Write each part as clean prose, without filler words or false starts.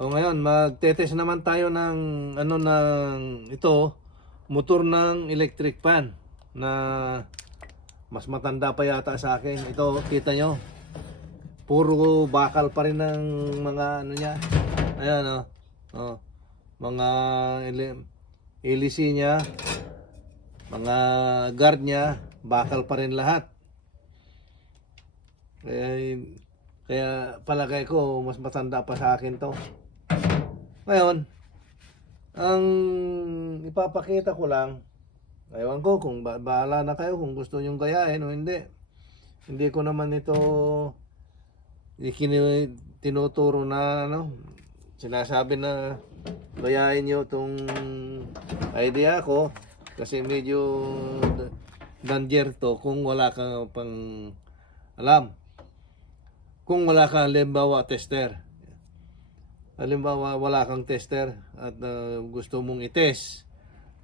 O ngayon, magte-test naman tayo ng motor ng electric fan na mas matanda pa yata sa akin. Ito, kita nyo, puro bakal pa rin ng mga niya. Ayan oh, mga LEC niya, mga guard niya, bakal pa rin lahat. Kaya palagay ko mas matanda pa sa akin to. Ngayon, ang ipapakita ko lang, ewan ko kung bahala na kayo kung gusto nyong gayahin o hindi. Hindi ko naman ito tinuturo na sinasabi na gayahin nyo itong idea ko kasi medyo danger to kung wala kang pang alam. Kung wala kang halimbawa tester. Halimbawa wala kang tester at gusto mong i-test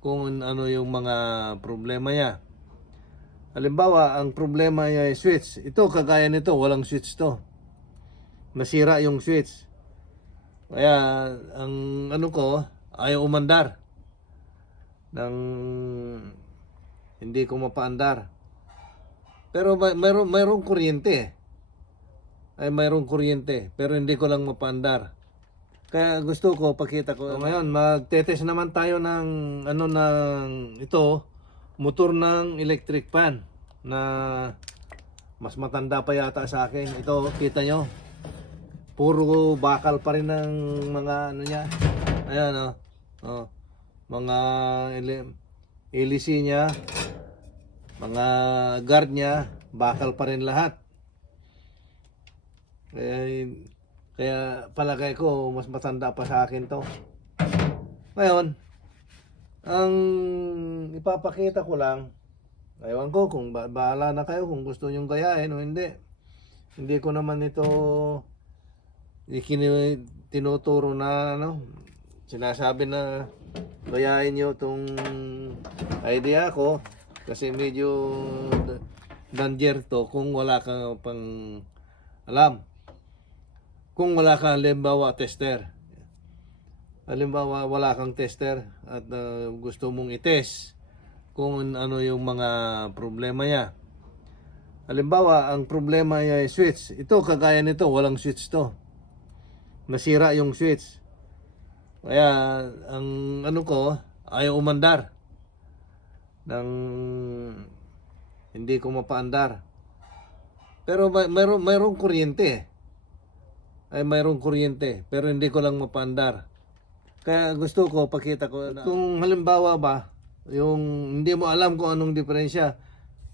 kung ano yung mga problema niya. Halimbawa, ang problema niya ay switch. Ito, kagaya nito, walang switch to. Nasira yung switch. Kaya, ang ayaw umandar. Hindi ko mapaandar. Pero mayroong kuryente. Mayroong kuryente, pero hindi ko lang mapaandar. Kaya gusto ko pakita ko. So, ngayon, magte-test naman tayo ng motor ng electric fan na mas matanda pa yata sa akin. Ito, kita nyo, puro bakal pa rin ng mga niya. Ayan mga LEC niya, mga guard niya, bakal pa rin lahat. Kaya palagay ko mas matanda pa sa akin to. Ngayon, ang ipapakita ko lang, ewan ko kung bahala na kayo kung gusto nyong gayahin o hindi. Hindi ko naman ito tinuturo na sinasabi na gayahin nyo itong idea ko kasi medyo danger to kung wala kang pang alam. Kung wala kang halimbawa tester. Halimbawa wala kang tester at gusto mong i-test kung ano yung mga problema niya. Halimbawa, ang problema niya ay switch. Ito, kagaya nito, walang switch to. Nasira yung switch. Kaya, ang ayaw umandar. Hindi ko mapaandar. Pero mayroong kuryente. Mayroong kuryente, pero hindi ko lang mapaandar. Kaya gusto ko pakita ko na kung halimbawa ba, yung hindi mo alam kung anong diferensya.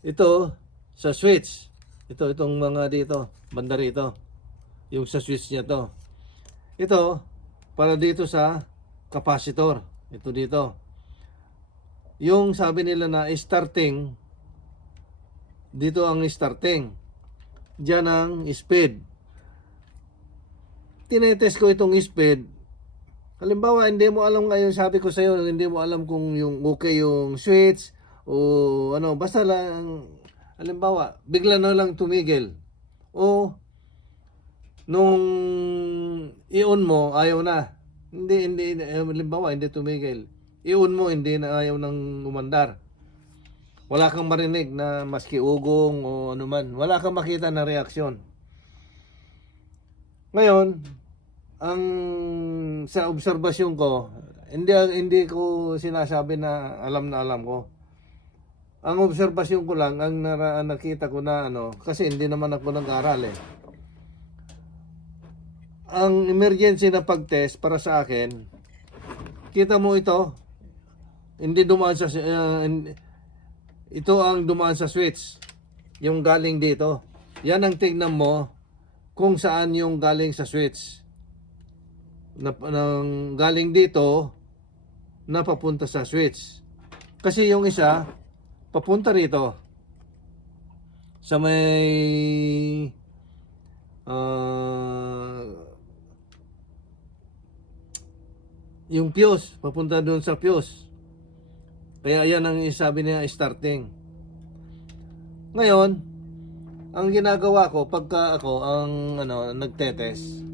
Ito sa switch. Itong mga dito, banda rito. Yung sa switch niya to. Ito para dito sa capacitor. Ito dito. Yung sabi nila na starting, dito ang starting. Diyan ang speed. Tinetest ko itong speed. Halimbawa, hindi mo alam ngayon, sabi ko sa'yo, hindi mo alam kung yung okay yung switch o basta lang, halimbawa, bigla na lang tumigil. O, nung i-on mo, ayaw na. Halimbawa, hindi tumigil. I-on mo, hindi na ayaw nang umandar. Wala kang marinig na maski ugong o anuman. Wala kang makita na reaksyon. Ngayon, ang sa obserbasyon ko, hindi ko sinasabi na alam ko. Ang obserbasyon ko lang, ang nakita ko na kasi hindi naman ako nag-aral eh. Ang emergency na pag-test para sa akin, kita mo ito, hindi dumaan sa ito ang dumaan sa switch. Yung galing dito. Yan ang tignan mo kung saan yung galing sa switch. Galing dito na papunta sa switch. Kasi yung isa papunta rito sa may yung fuse, papunta doon sa fuse. Kaya yan ang sabi niya starting. Ngayon, ang ginagawa ko pagka ako ang nagtetest,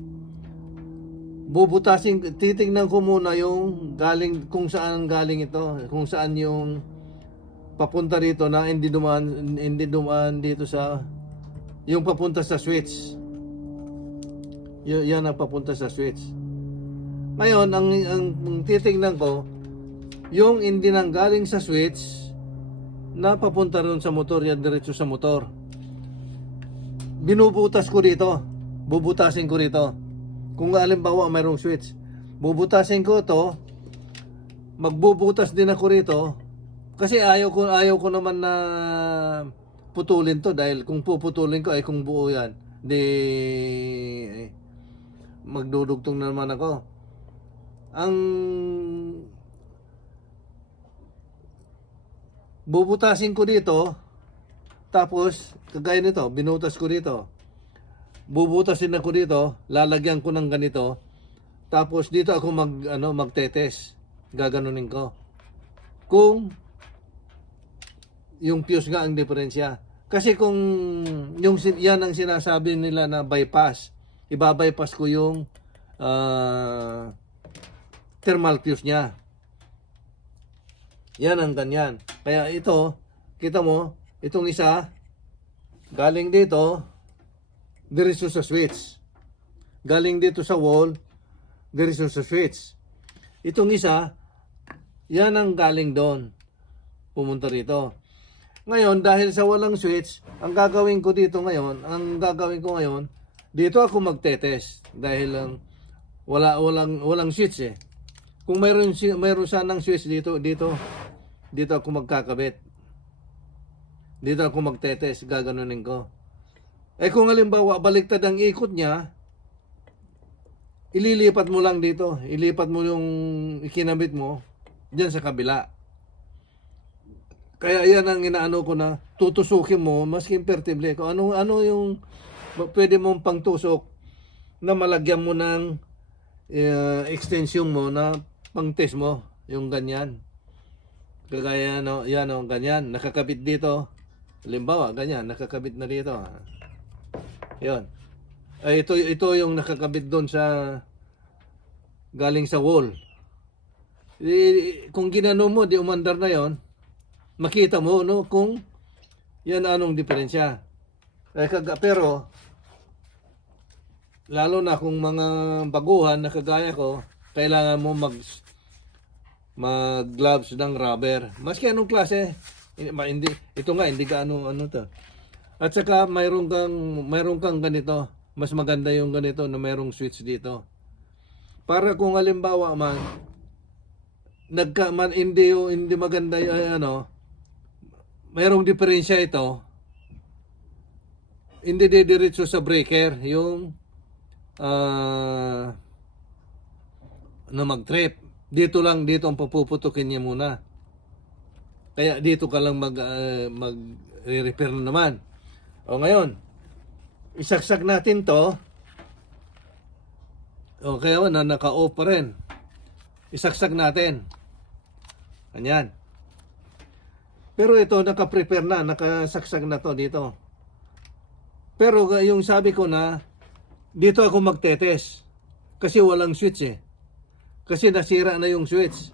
titignan ko muna yung galing, kung saan galing ito, kung saan yung papunta rito na hindi dumaan dito sa, yung papunta sa switch. Yan ang papunta sa switch. Ngayon, ang titignan ko, yung hindi nang galing sa switch, na papunta rin sa motor, yan diretso sa motor. Binubutas ko dito. Bubutasin ko rito. Kung halimbawa mayroong switch, bubutasin ko to, magbubutas din ako rito, kasi ayaw ko naman na putulin to, dahil kung puputulin ko ay kung buo yan, di magdudugtong na naman ako. Ang bubutasin ko dito, tapos kagaya nito, binutas ko dito. Bubutasin ako dito, lalagyan ko ng ganito. Tapos dito ako magtetes. Gaganunin ko. Kung yung fuse nga ang diferensya. Kasi kung yan ang sinasabi nila na bypass, ibabypass ko yung thermal fuse niya. Yan ang ganyan. Kaya ito, kita mo, itong isa, galing dito, diretso sa switch. Galing dito sa wall, diretso sa switch. Itong isa, yan ang galing doon. Pumunta rito. Ngayon, dahil sa walang switch, ang gagawin ko ngayon, dito ako magtetest. Dahil walang switch eh. Kung mayroon sanang switch dito ako magkakabit. Dito ako magtetest, gaganunin ko. Eh kung halimbawa baliktad ang ikot niya, ililipat mo lang dito. Ilipat mo yung ikinabit mo diyan sa kabila. Kaya yan ang inaano ko na tutusukin mo maski impertible. Kung ano yung pwede mong pangtusok na malagyan mo ng extension mo na pang-test mo. Yung ganyan. Kagaya ganyan. Nakakabit dito. Halimbawa, ganyan. Nakakabit na dito. Yun. Ay, ito yung nakakabit doon sa galing sa wall. Kung ginano mo, di umandar na yon, makita mo no kung yan anong diferensya. Pero lalo na kung mga baguhan na kagaya ko, kailangan mo mag gloves ng rubber. Maski anong klase, hindi ka ano to. At saka mayroon kang ganito, mas maganda yung ganito na mayroong switch dito. Para kung halimbawa man hindi maganda yung mayroong diferensya ito. Hindi didiretso sa breaker yung na mag-trip. Dito ang papuputukin niya muna. Kaya dito ka lang mag-repair na naman. O ngayon, isaksak natin to. O kaya naka-off pa rin. Isaksak natin. Ganyan. Pero ito naka-prepare na, nakasaksak na to dito. Pero yung sabi ko na dito ako magtetes kasi walang switch eh. Kasi nasira na yung switch.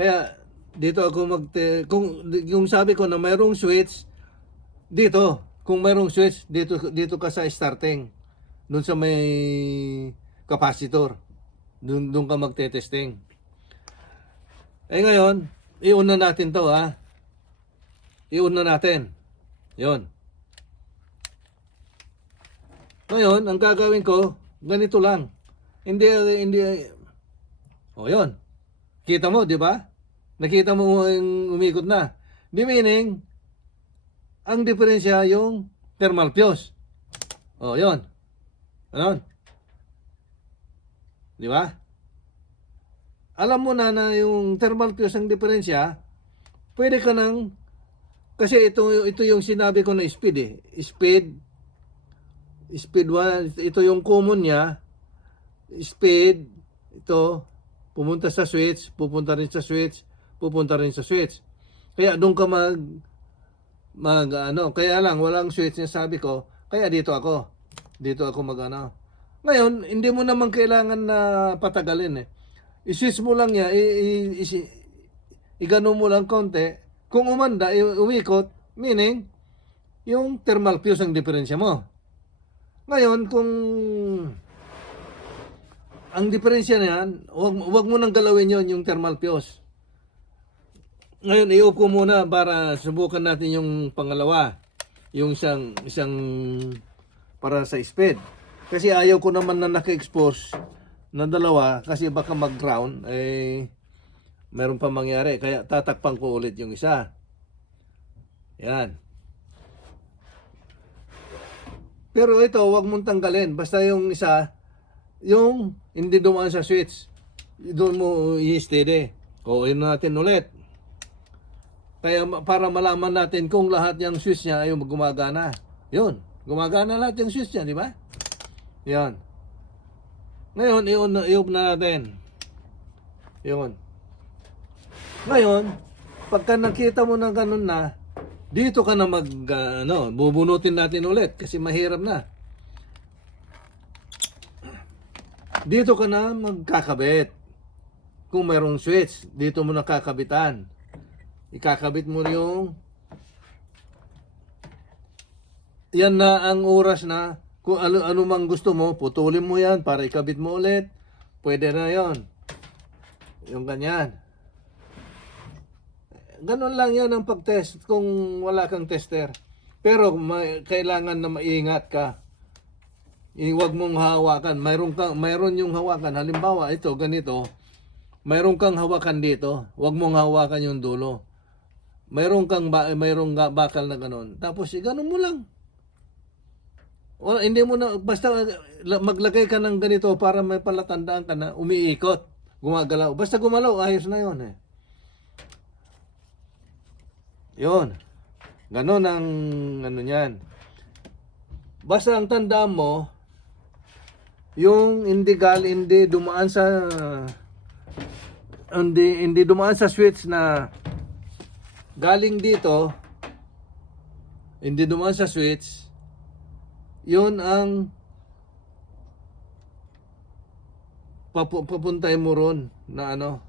Kaya dito ako kung yung sabi ko na mayroong switch dito, kung mayroong switch dito ka sa starting. Doon sa may capacitor. Doon ka magte-testing. Eh ngayon, iuna natin to ha. Iuna natin. 'Yon. Ngayon, ang gagawin ko, ganito lang. Hindi oh, 'yon. Kita mo, 'di ba? Nakita mo yung umikot na. Di meaning, ang diferensya yung thermal fuse. Oh, 'yon. Ano? Di ba? Alam mo na yung thermal fuse ang diferensya, pwede ka nang, kasi ito yung sinabi ko na speed eh. Speed 1, ito yung common niya. Speed, ito, pumunta sa switch, pupunta rin sa switch, pupunta rin sa switch. Kaya doon ka kaya lang walang switch na sabi ko, kaya dito ako Ngayon, hindi mo naman kailangan na patagalin eh. I-switch mo lang yan, igano mo lang konti. Kung umanda, umikot, meaning, yung thermal fuse ang diferensya mo. Ngayon, kung ang diferensya niyan, wag mo nang galawin yon yung thermal fuse. Ngayon, iupo muna para subukan natin yung pangalawa. Yung isang para sa speed. Kasi ayaw ko naman na naka-expose na dalawa kasi baka mag-ground, meron pa mangyari. Kaya tatakpan ko ulit yung isa. Yan. Pero ito, wag mong tanggalin. Basta yung isa, yung hindi dumaan sa switch, doon mo i-steady. O, yun natin ulit. Kaya para malaman natin kung lahat yung switch niya ay gumagana. Yun, gumagana lahat yung switch niya, di ba? Yan. Ngayon, i-off na natin. Yun. Ngayon, pagka nakita mo na ganun na, dito ka na bubunutin natin ulit kasi mahirap na. Dito ka na magkakabit. Kung mayroong switch, dito mo na kakabitan. Ikakabit mo yung yan na ang oras na kung ano mang gusto mo, putulin mo yan para ikabit mo ulit. Pwede na yon. Yung ganyan. Ganun lang yan ang pag-test kung wala kang tester. Pero kailangan na maingat ka. Huwag mong hawakan. Mayroon yung hawakan. Halimbawa, ito, ganito. Mayroon kang hawakan dito. Huwag mong hawakan yung dulo. Mayroon bakal na ganun. Tapos, ganun mo lang. O, hindi mo na, basta maglagay ka ng ganito para may palatandaan ka na umiikot. Gumagalaw. Basta gumalaw, ayos na yon eh. Yun. Ganon ang ano niyan. Basta ang tandaan mo, yung hindi dumaan sa hindi dumaan sa switch na galing dito, hindi dumaan sa switch, yun ang papuntay mo ron na ano.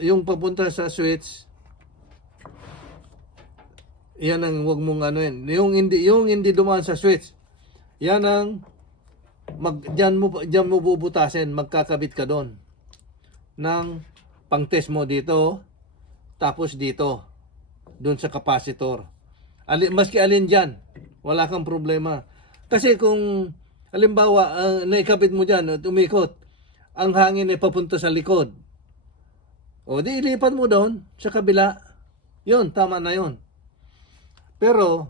Yung papunta sa switch, yan ang wag mong ano yun. Yung hindi dumaan sa switch, yan ang diyan mo bubutasin, magkakabit ka doon ng pang-test mo dito, tapos dito, doon sa capacitor. Maski alin dyan, wala kang problema. Kasi kung halimbawa, naikabit mo dyan at umikot, ang hangin ay papunta sa likod. O di ilipat mo doon sa kabila. Yun, tama na yun. Pero,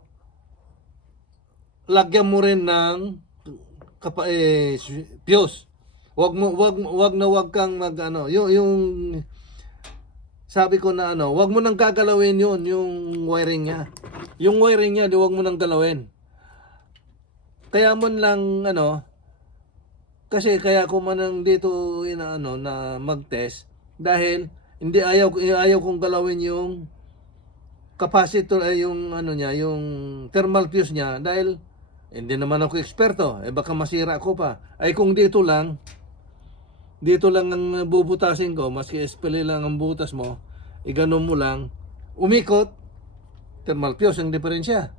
lagyan mo rin ng fuse. Wag kang yung sabi ko na wag mo nang gagalawin yun, yung wiring niya. Yung wiring niya, wag mo nang galawin. Kaya mo lang kasi kaya ko man dito na mag-test dahil hindi ayaw kong galawin yung capacitor yung yung thermal fuse niya dahil hindi naman ako eksperto, baka masira ko pa. Ay kung dito lang ang bubutasin ko, maski espali lang ang butas mo, iganon mo lang, umikot, thermal fuse ang diferensya.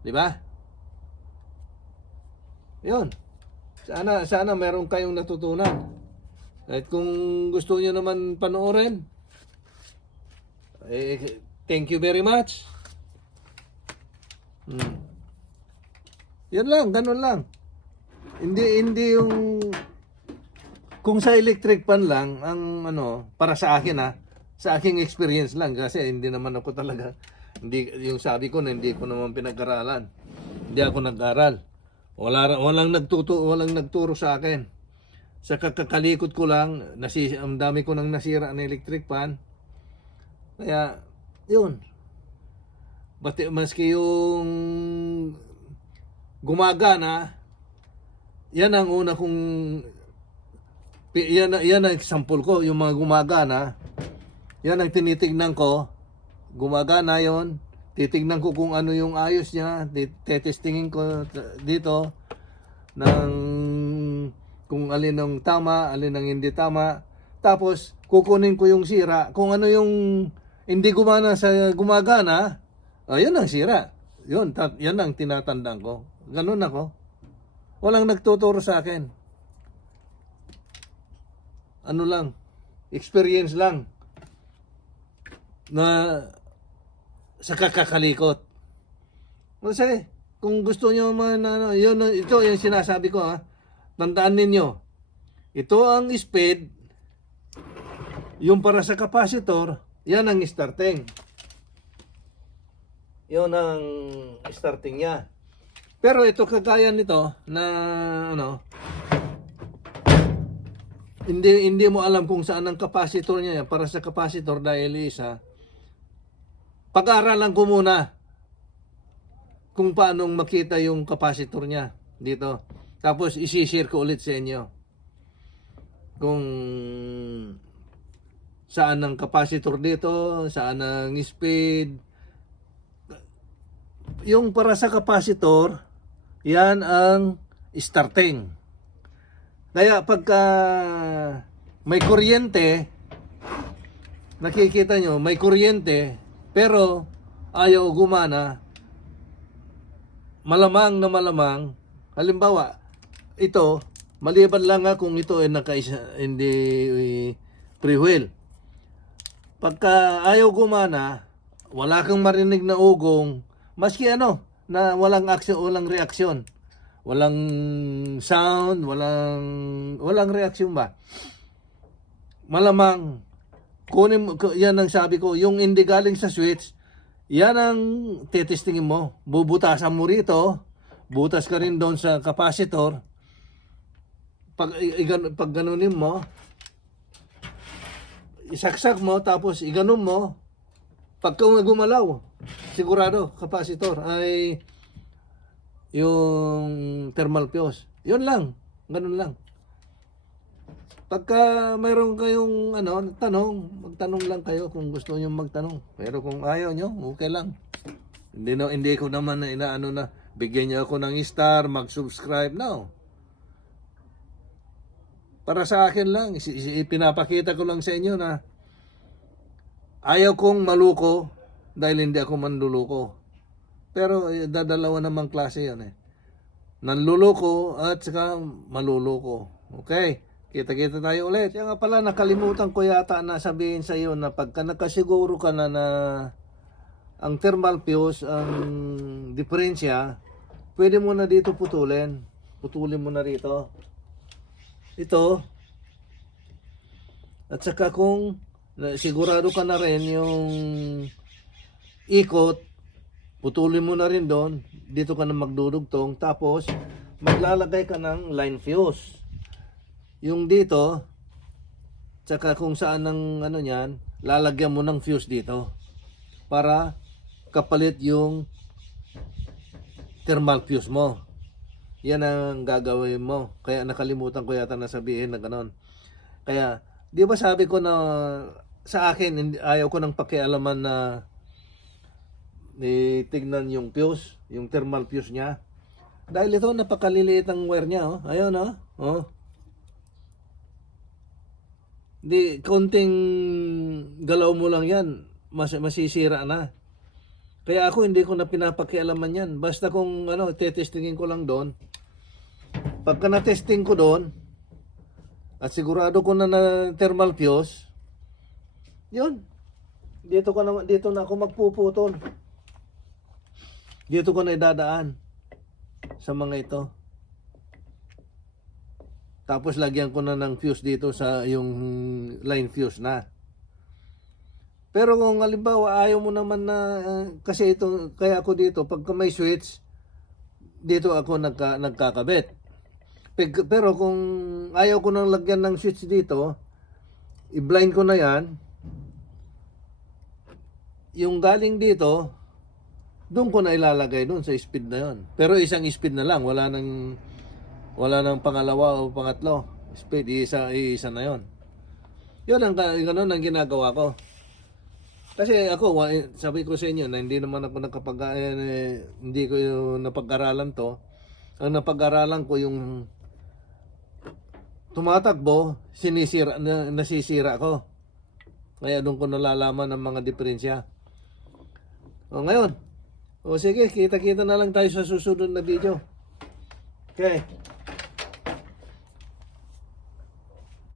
Di ba? Yun. Sana meron kayong natutunan. At kung gusto niyo naman panoorin, thank you very much. Yan lang, ganun lang. Hindi yung kung sa electric pan lang ang para sa akin sa aking experience lang kasi hindi naman ako talaga yung sabi ko na hindi ko naman pinag-aralan. Hindi ako nag-aral. Walang nagturo sa akin. Sa kakalikot ko lang, ang dami ko nang nasira na electric pan. Kaya, yun. Maski yung gumagana, yan ang una kong, yan ang example ko, yung mga gumagana, yan ang tinitignan ko, gumagana yon, titignan ko kung ano yung ayos niya, tetestingin ko dito ng kung alin ang tama, alin ang hindi tama. Tapos kukunin ko yung sira, kung ano yung hindi gumagana, ayun ang sira. Yan ang tinatandaan ko. Ganun ako. Walang nagtuturo sa akin. Ano lang, experience lang na sa kakakalikot. Kasi kung gusto nyo ito yung sinasabi ko ha. Tandaan ninyo, ito ang speed, yung para sa capacitor, yan ang starting. Yun ang starting niya. Pero ito kagaya nito na hindi mo alam kung saan ang capacitor niya para sa capacitor dahil isa. Pag-aralan ko muna kung paano makita yung capacitor niya dito. Tapos isi-share ko ulit sa inyo kung saan ang capacitor dito, saan ang speed. Yung para sa capacitor, yan ang starting. Kaya pagka may kuryente, nakikita nyo, may kuryente, pero ayaw gumana, malamang na malamang, halimbawa, ito, maliban lang nga kung ito ay hindi pre-wheel. Pagka ayaw gumana, wala kang marinig na ugong, maski na walang aksyon, walang reaksyon. Walang sound, walang reaksyon ba? Malamang, yan ang sabi ko, yung hindi galing sa switch, yan ang tetestingin mo. Bubutasan mo rito, butas ka rin doon sa capacitor. Pag ganunin mo, isaksak mo, tapos iganon mo, pagka gumalaw, sigurado, capacitor ay yung thermal fuse. Yun lang, ganun lang. Pagka mayroon kayong magtanong lang kayo kung gusto niyo magtanong. Pero kung ayaw nyo, okay lang. Hindi ko naman na bigyan niyo ako ng star, mag-subscribe, no. Para sa akin lang, ipinapakita ko lang sa inyo na ayaw kong maluko dahil hindi ako manluluko. Pero dadalawa namang klase yan eh. Nanluluko at saka maluluko. Okay, kita-kita tayo ulit. Kaya nga pala nakalimutan ko yata na sabihin sa iyo na pagka nakasiguro ka na ang thermal fuse, ang diferensya, pwede mo na dito putulin. Putulin mo na rito. Ito. At saka kung sigurado ka na rin yung ikot, putulin mo na rin doon. Dito ka na magdudugtong. Tapos, maglalagay ka ng line fuse. Yung dito, tsaka kung saan ang niyan, lalagyan mo ng fuse dito. Para kapalit yung thermal fuse mo. Yan ang gagawin mo. Kaya nakalimutan ko yata na sabihin na ganon. Kaya, di ba sabi ko na sa akin, ayaw ko nang pakialaman na tignan yung fuse, yung thermal fuse niya. Dahil ito, napakaliliit ang wire niya. Oh. Ayun, oh. Oh. Di, konting galaw mo lang yan, masisira na. Kaya ako, hindi ko na pinapakialaman yan. Basta kung tetestingin ko lang doon. Pagka na-testing ko doon, at sigurado ko na thermal fuse, yun. Dito na ako magpuputol. Dito ko na idadaan sa mga ito. Tapos lagyan ko na ng fuse dito sa yung line fuse na. Pero kung halimbawa ayaw mo naman na kasi ito, kaya ako dito pagka may switch, dito ako nagkakabit. Pero kung ayaw ko nang lagyan ng switch dito, i-blind ko na yan. Yung galing dito, doon ko na ilalagay doon sa speed na yon. Pero isang speed na lang, wala nang pangalawa o pangatlo. Speed, isa na yon. Yun ang ginagawa ko. Kasi ako, sabi ko sa inyo na hindi naman ako hindi ko yung napag-aralan to. Ang napag-aralan ko yung tumatakbo, nasisira ko. Kaya doon ko nalalaman ng mga diferensya. O ngayon, o sige, kita-kita na lang tayo sa susunod na video. Okay.